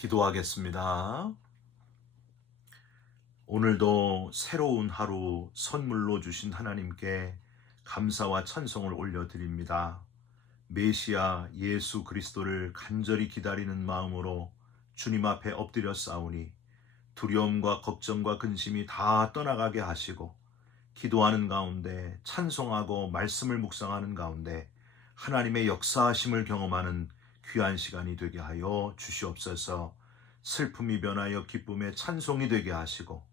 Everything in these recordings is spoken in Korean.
기도하겠습니다. 오늘도 새로운 하루 선물로 주신 하나님께 감사와 찬송을 올려드립니다. 메시아 예수 그리스도를 간절히 기다리는 마음으로 주님 앞에 엎드려 싸우니 두려움과 걱정과 근심이 다 떠나가게 하시고, 기도하는 가운데 찬송하고 말씀을 묵상하는 가운데 하나님의 역사하심을 경험하는 귀한 시간이 되게 하여 주시옵소서. 슬픔이 변하여 기쁨의 찬송이 되게 하시고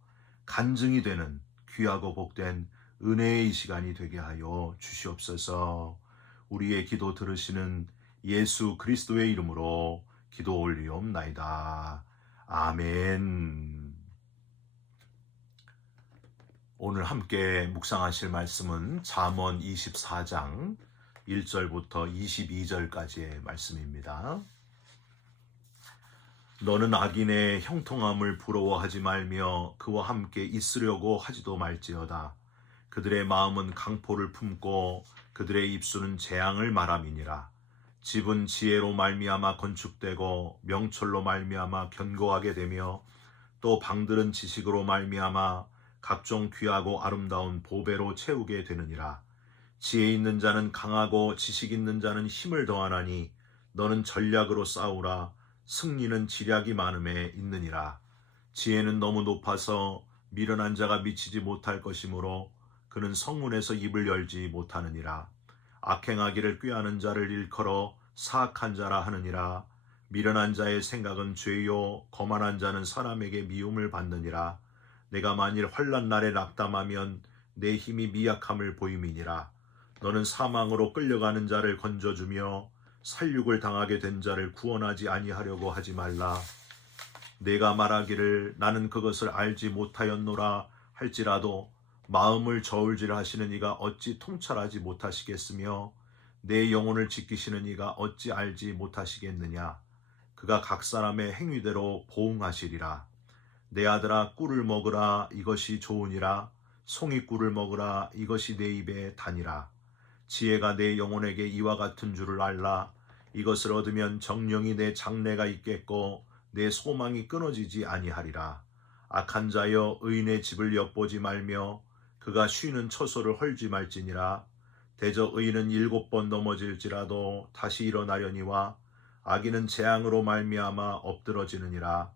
간증이 되는 귀하고 복된 은혜의 시간이 되게 하여 주시옵소서. 우리의 기도 들으시는 예수 그리스도의 이름으로 기도 올리옵나이다. 아멘. 오늘 함께 묵상하실 말씀은 잠언 24장 1절부터 22절까지의 말씀입니다. 너는 악인의 형통함을 부러워하지 말며 그와 함께 있으려고 하지도 말지어다. 그들의 마음은 강포를 품고 그들의 입술은 재앙을 말함이니라. 집은 지혜로 말미암아 건축되고 명철로 말미암아 견고하게 되며 또 방들은 지식으로 말미암아 각종 귀하고 아름다운 보배로 채우게 되느니라. 지혜 있는 자는 강하고 지식 있는 자는 힘을 더하나니 너는 전략으로 싸우라. 승리는 지략이 많음에 있느니라. 지혜는 너무 높아서 미련한 자가 미치지 못할 것이므로 그는 성문에서 입을 열지 못하느니라. 악행하기를 꾀하는 자를 일컬어 사악한 자라 하느니라. 미련한 자의 생각은 죄요 거만한 자는 사람에게 미움을 받느니라. 내가 만일 환난 날에 낙담하면 내 힘이 미약함을 보임이니라. 너는 사망으로 끌려가는 자를 건져주며 살육을 당하게 된 자를 구원하지 아니하려고 하지 말라. 내가 말하기를 나는 그것을 알지 못하였노라 할지라도 마음을 저울질하시는 이가 어찌 통찰하지 못하시겠으며 내 영혼을 지키시는 이가 어찌 알지 못하시겠느냐. 그가 각 사람의 행위대로 보응하시리라. 내 아들아 꿀을 먹으라. 이것이 좋으니라. 송이꿀을 먹으라. 이것이 내 입에 다니라. 지혜가 내 영혼에게 이와 같은 줄을 알라. 이것을 얻으면 정령이 내 장래가 있겠고 내 소망이 끊어지지 아니하리라. 악한 자여 의인의 집을 엿보지 말며 그가 쉬는 처소를 헐지 말지니라. 대저 의인은 7번 넘어질지라도 다시 일어나려니와 악인은 재앙으로 말미암아 엎드러지느니라.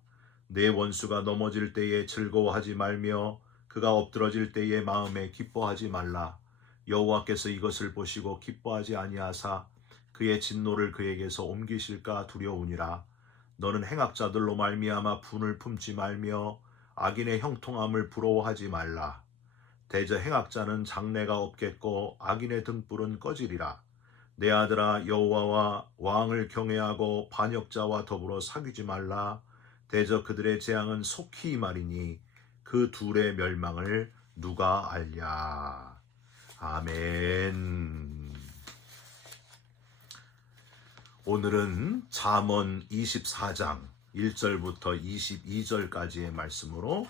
내 원수가 넘어질 때에 즐거워하지 말며 그가 엎드러질 때에 마음에 기뻐하지 말라. 여호와께서 이것을 보시고 기뻐하지 아니하사 그의 진노를 그에게서 옮기실까 두려우니라. 너는 행악자들로 말미암아 분을 품지 말며 악인의 형통함을 부러워하지 말라. 대저 행악자는 장래가 없겠고 악인의 등불은 꺼지리라. 내 아들아 여호와와 왕을 경외하고 반역자와 더불어 사귀지 말라. 대저 그들의 재앙은 속히 임하리니 그 둘의 멸망을 누가 알랴. 아멘. 오늘은 잠언 24장 1절부터 22절까지의 말씀으로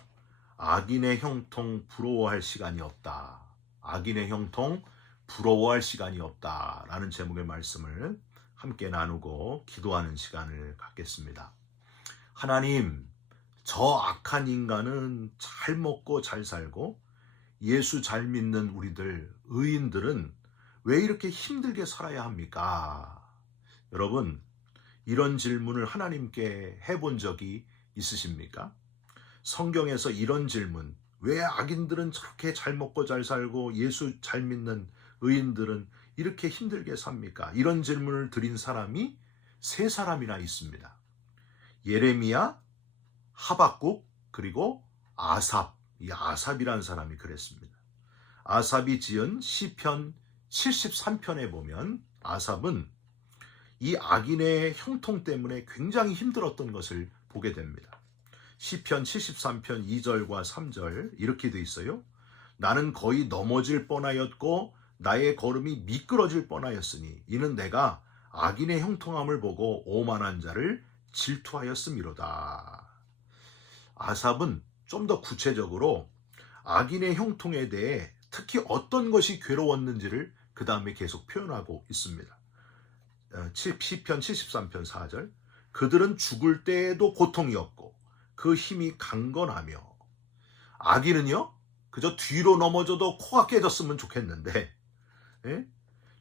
악인의 형통 부러워할 시간이 없다. 악인의 형통 부러워할 시간이 없다 라는 제목의 말씀을 함께 나누고 기도하는 시간을 갖겠습니다. 하나님, 저 악한 인간은 잘 먹고 잘 살고 예수 잘 믿는 우리들 의인들은 왜 이렇게 힘들게 살아야 합니까? 여러분, 이런 질문을 하나님께 해본 적이 있으십니까? 성경에서 이런 질문, 왜 악인들은 저렇게 잘 먹고 잘 살고 예수 잘 믿는 의인들은 이렇게 힘들게 삽니까? 이런 질문을 드린 사람이 3사람이나 있습니다. 예레미야, 하박국, 그리고 아삽. 이 아삽이라는 사람이 그랬습니다. 아삽이 지은 시편 73편에 보면 아삽은 이 악인의 형통 때문에 굉장히 힘들었던 것을 보게 됩니다. 시편 73편 2절과 3절 이렇게 돼 있어요. 나는 거의 넘어질 뻔하였고 나의 걸음이 미끄러질 뻔하였으니 이는 내가 악인의 형통함을 보고 오만한 자를 질투하였음이로다. 아삽은 좀 더 구체적으로 악인의 형통에 대해 특히 어떤 것이 괴로웠는지를 그 다음에 계속 표현하고 있습니다. 시편 73편 4절 그들은 죽을 때에도 고통이 없고 그 힘이 강건하며, 아기는요 그저 뒤로 넘어져도 코가 깨졌으면 좋겠는데, 예?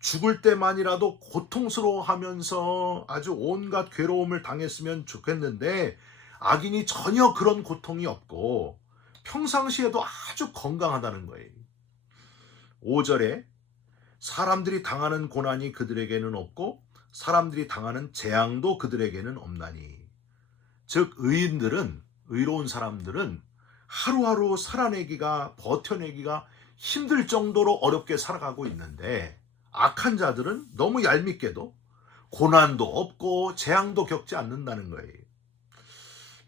죽을 때만이라도 고통스러워하면서 아주 온갖 괴로움을 당했으면 좋겠는데, 악인이 전혀 그런 고통이 없고 평상시에도 아주 건강하다는 거예요. 5절에 사람들이 당하는 고난이 그들에게는 없고 사람들이 당하는 재앙도 그들에게는 없나니. 즉 의인들은, 의로운 사람들은 하루하루 살아내기가, 버텨내기가 힘들 정도로 어렵게 살아가고 있는데, 악한 자들은 너무 얄밉게도 고난도 없고 재앙도 겪지 않는다는 거예요.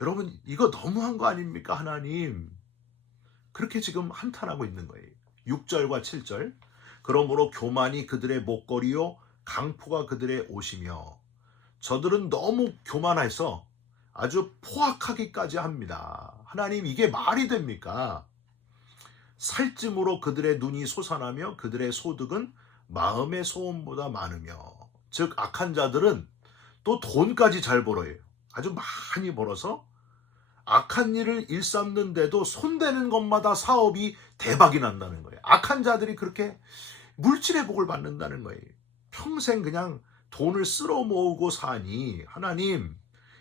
여러분, 이거 너무한 거 아닙니까? 하나님 그렇게 지금 한탄하고 있는 거예요. 6절과 7절, 그러므로 교만이 그들의 목걸이요 강포가 그들의 옷이며, 저들은 너무 교만해서 아주 포악하기까지 합니다. 하나님, 이게 말이 됩니까? 살찜으로 그들의 눈이 솟아나며 그들의 소득은 마음의 소원보다 많으며. 즉 악한 자들은 또 돈까지 잘 벌어요. 아주 많이 벌어서 악한 일을 일삼는데도 손대는 것마다 사업이 대박이 난다는 거예요. 악한 자들이 그렇게 물질의 복을 받는다는 거예요. 평생 그냥 돈을 쓸어 모으고 사니, 하나님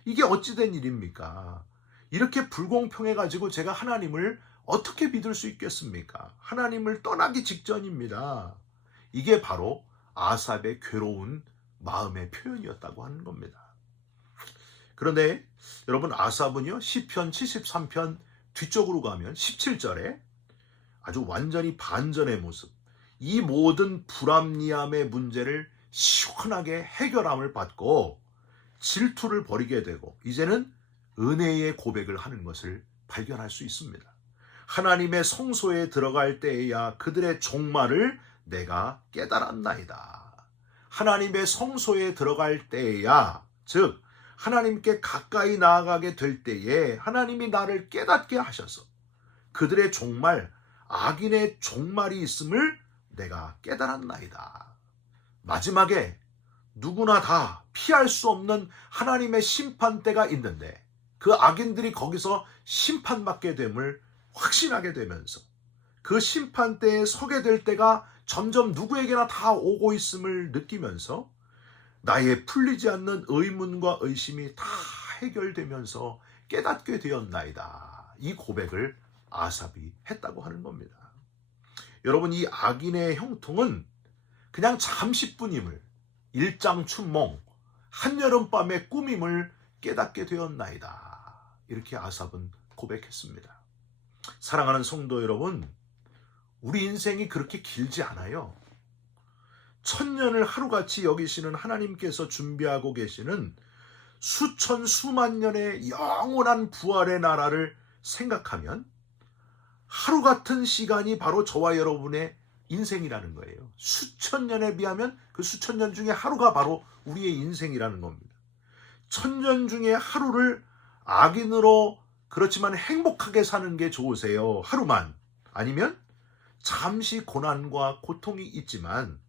이게 어찌된 일입니까? 이렇게 불공평해가지고 제가 하나님을 어떻게 믿을 수 있겠습니까? 하나님을 떠나기 직전입니다. 이게 바로 아삽의 괴로운 마음의 표현이었다고 하는 겁니다. 그런데 여러분, 아삽은요 시편 73편 뒤쪽으로 가면 17절에 아주 완전히 반전의 모습, 이 모든 불합리함의 문제를 시원하게 해결함을 받고 질투를 버리게 되고 이제는 은혜의 고백을 하는 것을 발견할 수 있습니다. 하나님의 성소에 들어갈 때에야 그들의 종말을 내가 깨달았나이다. 하나님의 성소에 들어갈 때에야, 즉 하나님께 가까이 나아가게 될 때에 하나님이 나를 깨닫게 하셔서 그들의 종말, 악인의 종말이 있음을 내가 깨달았나이다. 마지막에 누구나 다 피할 수 없는 하나님의 심판대가 있는데 그 악인들이 거기서 심판받게 됨을 확신하게 되면서 그 심판대에 서게 될 때가 점점 누구에게나 다 오고 있음을 느끼면서 나의 풀리지 않는 의문과 의심이 다 해결되면서 깨닫게 되었나이다. 이 고백을 아삽이 했다고 하는 겁니다. 여러분, 이 악인의 형통은 그냥 잠시뿐임을, 일장춘몽, 한여름밤의 꿈임을 깨닫게 되었나이다. 이렇게 아삽은 고백했습니다. 사랑하는 성도 여러분, 우리 인생이 그렇게 길지 않아요. 천년을 하루같이 여기시는 하나님께서 준비하고 계시는 수천 수만 년의 영원한 부활의 나라를 생각하면 하루 같은 시간이 바로 저와 여러분의 인생이라는 거예요. 수천 년에 비하면 그 수천 년 중에 하루가 바로 우리의 인생이라는 겁니다. 천년 중에 하루를 악인으로 그렇지만 행복하게 사는 게 좋으세요? 하루만. 아니면 잠시 고난과 고통이 있지만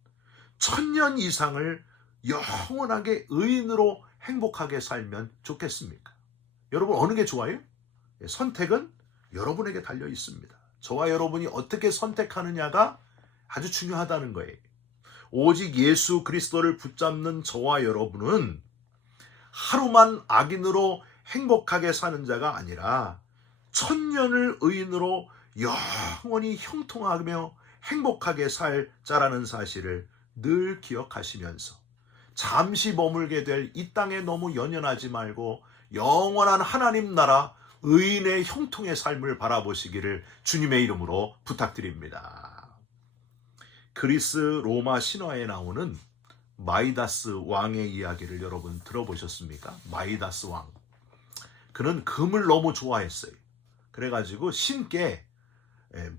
천년 이상을 영원하게 의인으로 행복하게 살면 좋겠습니까? 여러분, 어느 게 좋아요? 선택은 여러분에게 달려 있습니다. 저와 여러분이 어떻게 선택하느냐가 아주 중요하다는 거예요. 오직 예수 그리스도를 붙잡는 저와 여러분은 하루만 악인으로 행복하게 사는 자가 아니라 천년을 의인으로 영원히 형통하며 행복하게 살 자라는 사실을 늘 기억하시면서 잠시 머물게 될 이 땅에 너무 연연하지 말고 영원한 하나님 나라 의인의 형통의 삶을 바라보시기를 주님의 이름으로 부탁드립니다. 그리스 로마 신화에 나오는 마이다스 왕의 이야기를 여러분 들어보셨습니까? 마이다스 왕. 그는 금을 너무 좋아했어요. 그래가지고 신께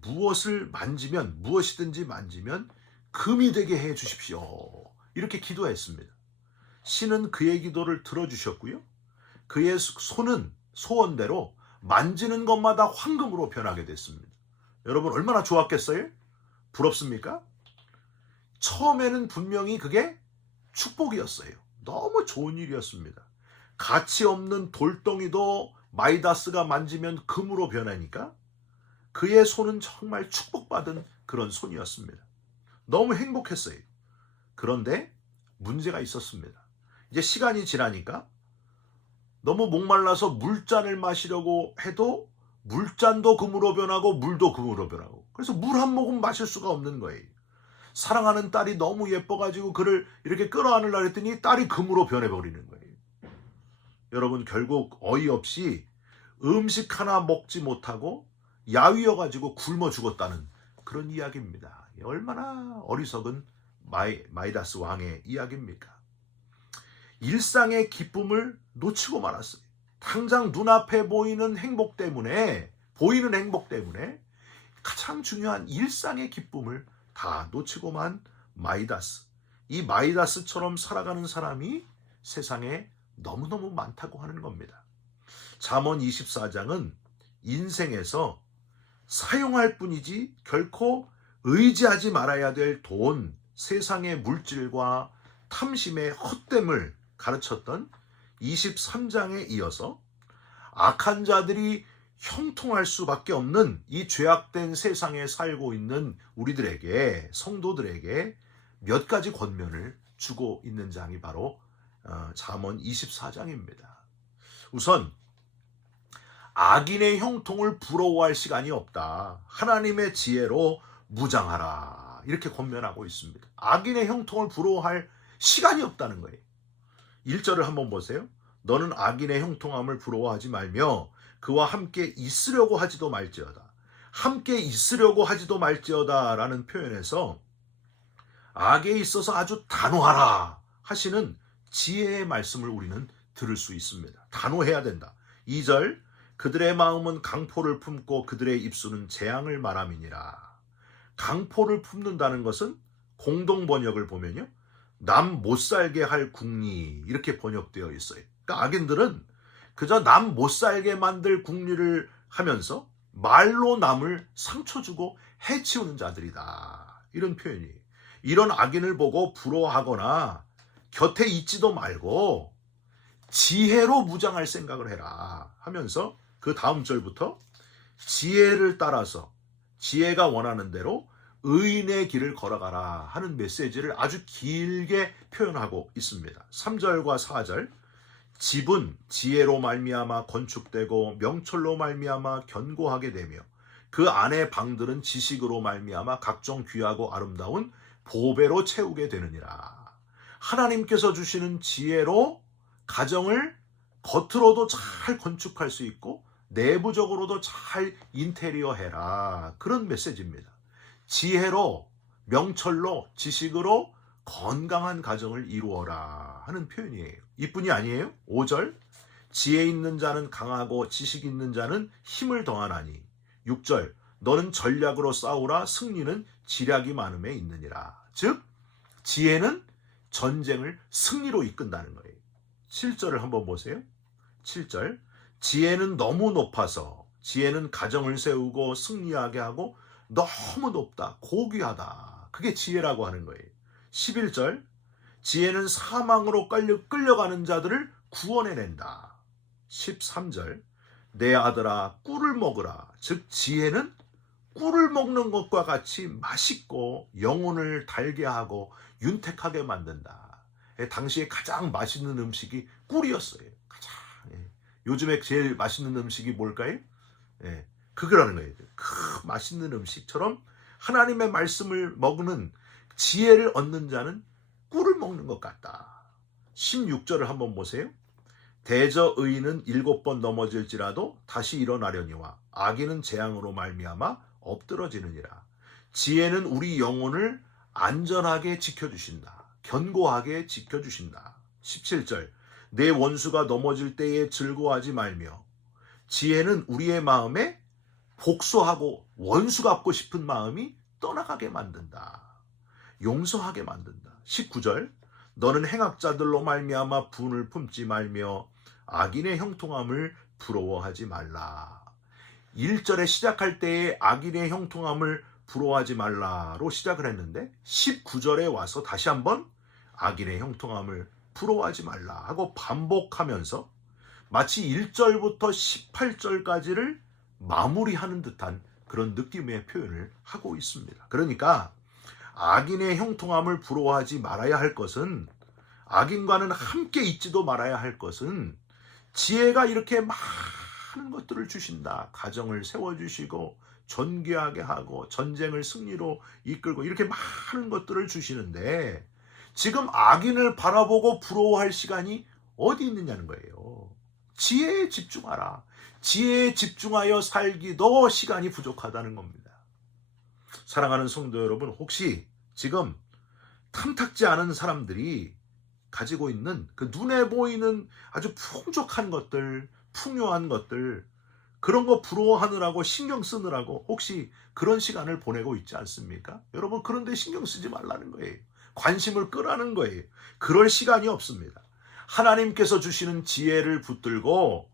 무엇을 만지면, 무엇이든지 만지면 금이 되게 해 주십시오. 이렇게 기도했습니다. 신은 그의 기도를 들어주셨고요. 그의 손은 소원대로 만지는 것마다 황금으로 변하게 됐습니다. 여러분, 얼마나 좋았겠어요? 부럽습니까? 처음에는 분명히 그게 축복이었어요. 너무 좋은 일이었습니다. 가치 없는 돌덩이도 마이다스가 만지면 금으로 변하니까 그의 손은 정말 축복받은 그런 손이었습니다. 너무 행복했어요. 그런데 문제가 있었습니다. 이제 시간이 지나니까 너무 목말라서 물잔을 마시려고 해도 물잔도 금으로 변하고 물도 금으로 변하고, 그래서 물 한 모금 마실 수가 없는 거예요. 사랑하는 딸이 너무 예뻐가지고 그를 이렇게 끌어안으려고 했더니 딸이 금으로 변해버리는 거예요. 여러분, 결국 어이없이 음식 하나 먹지 못하고 야위어가지고 굶어 죽었다는 그런 이야기입니다. 얼마나 어리석은 마이다스 왕의 이야기입니까? 일상의 기쁨을 놓치고 말았어요. 당장 눈앞에 보이는 행복 때문에 가장 중요한 일상의 기쁨을 다 놓치고만 마이다스. 이 마이다스처럼 살아가는 사람이 세상에 너무너무 많다고 하는 겁니다. 잠언 24장은 인생에서 사용할 뿐이지 결코 의지하지 말아야 될 돈, 세상의 물질과 탐심의 헛됨을 가르쳤던 23장에 이어서 악한 자들이 형통할 수밖에 없는 이 죄악된 세상에 살고 있는 우리들에게, 성도들에게 몇 가지 권면을 주고 있는 장이 바로 잠언 24장입니다. 우선 악인의 형통을 부러워할 시간이 없다. 하나님의 지혜로 무장하라. 이렇게 권면하고 있습니다. 악인의 형통을 부러워할 시간이 없다는 거예요. 1절을 한번 보세요. 너는 악인의 형통함을 부러워하지 말며 그와 함께 있으려고 하지도 말지어다. 함께 있으려고 하지도 말지어다 라는 표현에서 악에 있어서 아주 단호하라 하시는 지혜의 말씀을 우리는 들을 수 있습니다. 단호해야 된다. 2절, 그들의 마음은 강포를 품고 그들의 입술은 재앙을 말함이니라. 강포를 품는다는 것은 공동 번역을 보면요, 남 못 살게 할 궁리, 이렇게 번역되어 있어요. 그러니까 악인들은 그저 남 못 살게 만들 궁리를 하면서 말로 남을 상처 주고 해치우는 자들이다. 이런 표현이에요. 이런 악인을 보고 부러워하거나 곁에 있지도 말고 지혜로 무장할 생각을 해라 하면서 그 다음 절부터 지혜를 따라서 지혜가 원하는 대로 의인의 길을 걸어가라 하는 메시지를 아주 길게 표현하고 있습니다. 3절과 4절, 집은 지혜로 말미암아 건축되고 명철로 말미암아 견고하게 되며 그 안의 방들은 지식으로 말미암아 각종 귀하고 아름다운 보배로 채우게 되느니라. 하나님께서 주시는 지혜로 가정을 겉으로도 잘 건축할 수 있고 내부적으로도 잘 인테리어 해라. 그런 메시지입니다. 지혜로, 명철로, 지식으로 건강한 가정을 이루어라 하는 표현이에요. 이뿐이 아니에요. 5절, 지혜 있는 자는 강하고 지식 있는 자는 힘을 더하나니. 6절, 너는 전략으로 싸우라. 승리는 지략이 많음에 있느니라. 즉 지혜는 전쟁을 승리로 이끈다는 거예요. 7절을 한번 보세요. 7절, 지혜는 너무 높아서 지혜는 가정을 세우고 승리하게 하고 너무 높다, 고귀하다. 그게 지혜라고 하는 거예요. 11절, 지혜는 사망으로 끌려가는 자들을 구원해낸다. 13절, 내 아들아 꿀을 먹으라. 즉 지혜는 꿀을 먹는 것과 같이 맛있고 영혼을 달게 하고 윤택하게 만든다. 당시에 가장 맛있는 음식이 꿀이었어요. 요즘에 제일 맛있는 음식이 뭘까요? 그거라는 거예요. 그 맛있는 음식처럼 하나님의 말씀을 먹는 지혜를 얻는 자는 꿀을 먹는 것 같다. 16절을 한번 보세요. 대저 의인은 7번 넘어질지라도 다시 일어나려니와 악인은 재앙으로 말미암아 엎드러지느니라. 지혜는 우리 영혼을 안전하게 지켜주신다. 견고하게 지켜주신다. 17절, 내 원수가 넘어질 때에 즐거워하지 말며. 지혜는 우리의 마음에 복수하고 원수 갚고 싶은 마음이 떠나가게 만든다. 용서하게 만든다. 19절, 너는 행악자들로 말미암아 분을 품지 말며 악인의 형통함을 부러워하지 말라. 1절에 시작할 때에 악인의 형통함을 부러워하지 말라로 시작을 했는데 19절에 와서 다시 한번 악인의 형통함을 부러워하지 말라 하고 반복하면서 마치 1절부터 18절까지를 마무리하는 듯한 그런 느낌의 표현을 하고 있습니다. 그러니까 악인의 형통함을 부러워하지 말아야 할 것은, 악인과는 함께 있지도 말아야 할 것은, 지혜가 이렇게 많은 것들을 주신다. 가정을 세워주시고 존귀하게 하고 전쟁을 승리로 이끌고 이렇게 많은 것들을 주시는데 지금 악인을 바라보고 부러워할 시간이 어디 있느냐는 거예요. 지혜에 집중하라. 지혜에 집중하여 살기도 시간이 부족하다는 겁니다. 사랑하는 성도 여러분, 혹시 지금 탐탁지 않은 사람들이 가지고 있는 그 눈에 보이는 아주 풍족한 것들, 풍요한 것들, 그런 거 부러워하느라고 신경 쓰느라고 혹시 그런 시간을 보내고 있지 않습니까? 여러분, 그런데 신경 쓰지 말라는 거예요. 관심을 끄라는 거예요. 그럴 시간이 없습니다. 하나님께서 주시는 지혜를 붙들고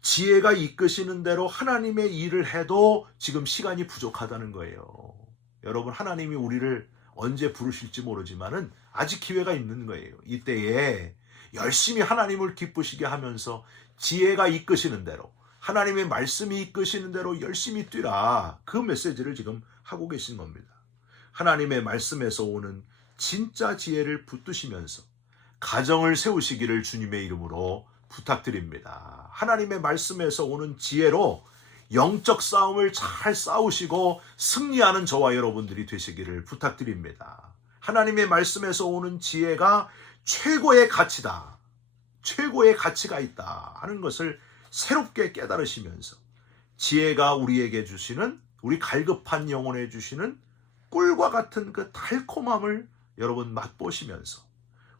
지혜가 이끄시는 대로 하나님의 일을 해도 지금 시간이 부족하다는 거예요. 여러분, 하나님이 우리를 언제 부르실지 모르지만은 아직 기회가 있는 거예요. 이때에 열심히 하나님을 기쁘시게 하면서 지혜가 이끄시는 대로, 하나님의 말씀이 이끄시는 대로 열심히 뛰라. 그 메시지를 지금 하고 계신 겁니다. 하나님의 말씀에서 오는 진짜 지혜를 붙드시면서 가정을 세우시기를 주님의 이름으로 부탁드립니다. 하나님의 말씀에서 오는 지혜로 영적 싸움을 잘 싸우시고 승리하는 저와 여러분들이 되시기를 부탁드립니다. 하나님의 말씀에서 오는 지혜가 최고의 가치다. 최고의 가치가 있다 하는 것을 새롭게 깨달으시면서 지혜가 우리에게 주시는, 우리 갈급한 영혼에 주시는 꿀과 같은 그 달콤함을 여러분 맛보시면서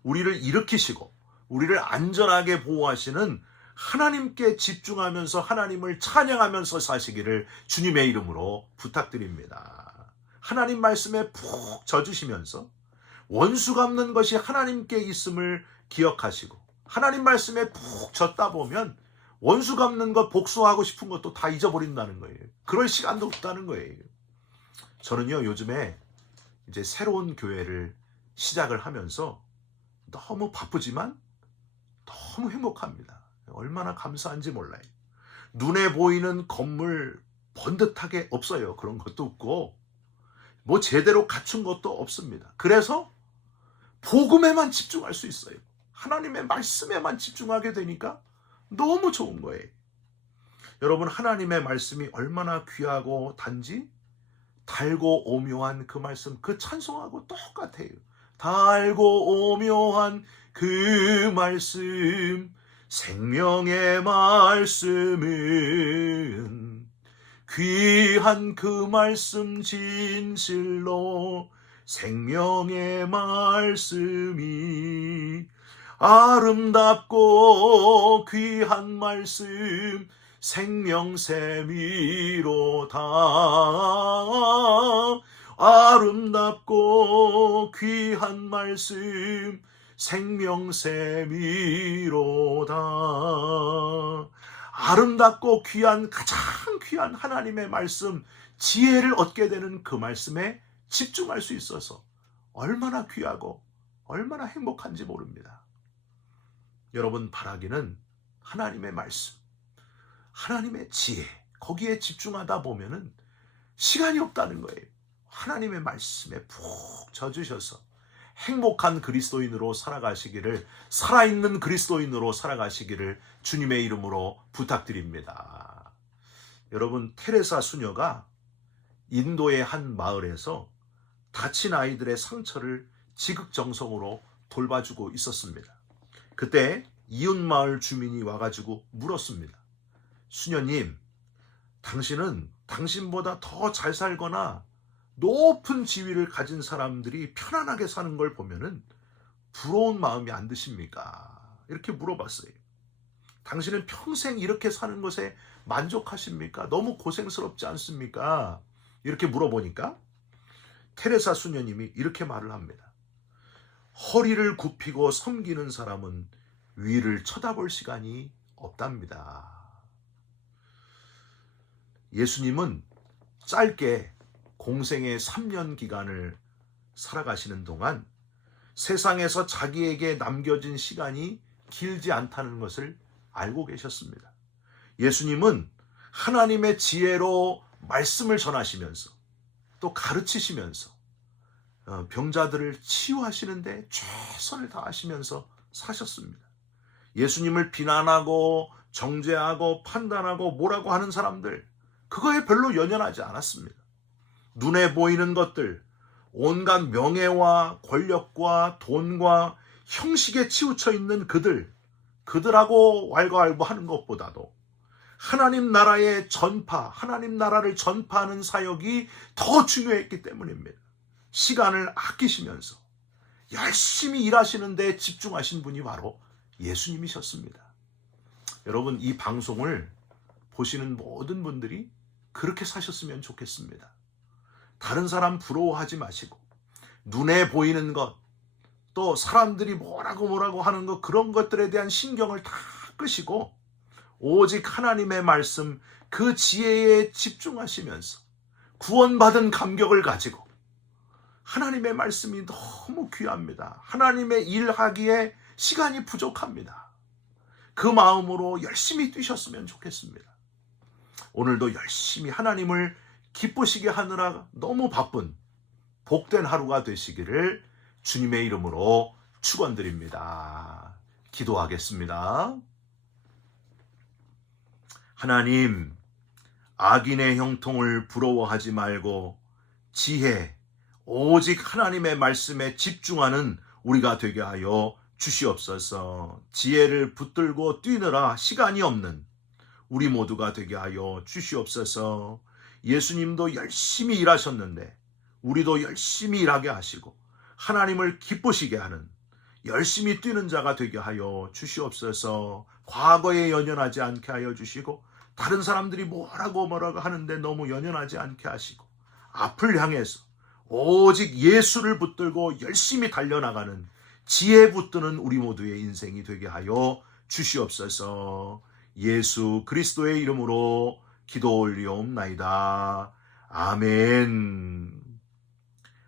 우리를 일으키시고 우리를 안전하게 보호하시는 하나님께 집중하면서 하나님을 찬양하면서 사시기를 주님의 이름으로 부탁드립니다. 하나님 말씀에 푹 젖으시면서 원수 갚는 것이 하나님께 있음을 기억하시고 하나님 말씀에 푹 젖다 보면 원수 갚는 것, 복수하고 싶은 것도 다 잊어버린다는 거예요. 그럴 시간도 없다는 거예요. 저는요, 요즘에 이제 새로운 교회를 시작을 하면서 너무 바쁘지만 너무 행복합니다. 얼마나 감사한지 몰라요. 눈에 보이는 건물 번듯하게 없어요. 그런 것도 없고 뭐 제대로 갖춘 것도 없습니다. 그래서 복음에만 집중할 수 있어요. 하나님의 말씀에만 집중하게 되니까 너무 좋은 거예요. 여러분, 하나님의 말씀이 얼마나 귀하고 단지 달고 오묘한 그 말씀, 그 찬송하고 똑같아요. 달고 오묘한 그 말씀, 생명의 말씀은 귀한 그 말씀 진실로 생명의 말씀이 아름답고 귀한 말씀 생명샘이로다. 아름답고 귀한 말씀 생명샘이로다. 아름답고 귀한, 가장 귀한 하나님의 말씀, 지혜를 얻게 되는 그 말씀에 집중할 수 있어서 얼마나 귀하고 얼마나 행복한지 모릅니다. 여러분, 바라기는 하나님의 말씀, 하나님의 지혜, 거기에 집중하다 보면은 시간이 없다는 거예요. 하나님의 말씀에 푹 젖으셔서 행복한 그리스도인으로 살아가시기를, 살아있는 그리스도인으로 살아가시기를 주님의 이름으로 부탁드립니다. 여러분, 테레사 수녀가 인도의 한 마을에서 다친 아이들의 상처를 지극정성으로 돌봐주고 있었습니다. 그때 이웃마을 주민이 와가지고 물었습니다. 수녀님, 당신은 당신보다 더 잘 살거나 높은 지위를 가진 사람들이 편안하게 사는 걸 보면은 부러운 마음이 안 드십니까? 이렇게 물어봤어요. 당신은 평생 이렇게 사는 것에 만족하십니까? 너무 고생스럽지 않습니까? 이렇게 물어보니까 테레사 수녀님이 이렇게 말을 합니다. 허리를 굽히고 섬기는 사람은 위를 쳐다볼 시간이 없답니다. 예수님은 짧게 공생의 3년 기간을 살아가시는 동안 세상에서 자기에게 남겨진 시간이 길지 않다는 것을 알고 계셨습니다. 예수님은 하나님의 지혜로 말씀을 전하시면서 또 가르치시면서 병자들을 치유하시는데 최선을 다하시면서 사셨습니다. 예수님을 비난하고 정죄하고 판단하고 뭐라고 하는 사람들, 그거에 별로 연연하지 않았습니다. 눈에 보이는 것들, 온갖 명예와 권력과 돈과 형식에 치우쳐 있는 그들하고 왈가왈부하는 것보다도 하나님 나라의 전파, 하나님 나라를 전파하는 사역이 더 중요했기 때문입니다. 시간을 아끼시면서 열심히 일하시는 데 집중하신 분이 바로 예수님이셨습니다. 여러분, 이 방송을 보시는 모든 분들이 그렇게 사셨으면 좋겠습니다. 다른 사람 부러워하지 마시고 눈에 보이는 것, 또 사람들이 뭐라고 하는 것, 그런 것들에 대한 신경을 다 끄시고 오직 하나님의 말씀, 그 지혜에 집중하시면서 구원받은 감격을 가지고, 하나님의 말씀이 너무 귀합니다. 하나님의 일하기에 시간이 부족합니다. 그 마음으로 열심히 뛰셨으면 좋겠습니다. 오늘도 열심히 하나님을 기쁘시게 하느라 너무 바쁜 복된 하루가 되시기를 주님의 이름으로 축원드립니다. 기도하겠습니다. 하나님, 악인의 형통을 부러워하지 말고 지혜, 오직 하나님의 말씀에 집중하는 우리가 되게 하여 주시옵소서. 지혜를 붙들고 뛰느라 시간이 없는 우리 모두가 되게 하여 주시옵소서. 예수님도 열심히 일하셨는데 우리도 열심히 일하게 하시고 하나님을 기쁘시게 하는 열심히 뛰는 자가 되게 하여 주시옵소서. 과거에 연연하지 않게 하여 주시고 다른 사람들이 뭐라고 하는데 너무 연연하지 않게 하시고 앞을 향해서 오직 예수를 붙들고 열심히 달려나가는 지혜 붙드는 우리 모두의 인생이 되게 하여 주시옵소서. 예수 그리스도의 이름으로 기도 올리옵나이다. 아멘.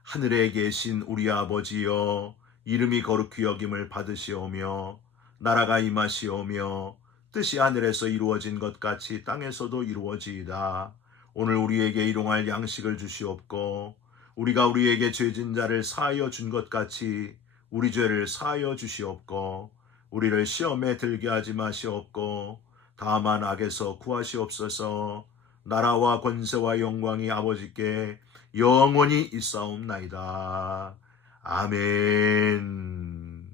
하늘에 계신 우리 아버지여, 이름이 거룩히 여김을 받으시오며 나라가 임하시오며 뜻이 하늘에서 이루어진 것 같이 땅에서도 이루어지이다. 오늘 우리에게 일용할 양식을 주시옵고 우리가 우리에게 죄진 자를 사하여 준 것 같이 우리 죄를 사하여 주시옵고 우리를 시험에 들게 하지 마시옵고 다만 악에서 구하시옵소서. 나라와 권세와 영광이 아버지께 영원히 있사옵나이다. 아멘.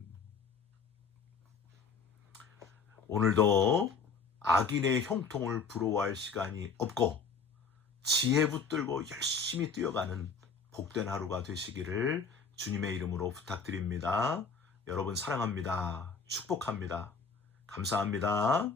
오늘도 악인의 형통을 부러워할 시간이 없고 지혜 붙들고 열심히 뛰어가는 복된 하루가 되시기를 주님의 이름으로 부탁드립니다. 여러분 사랑합니다. 축복합니다. 감사합니다.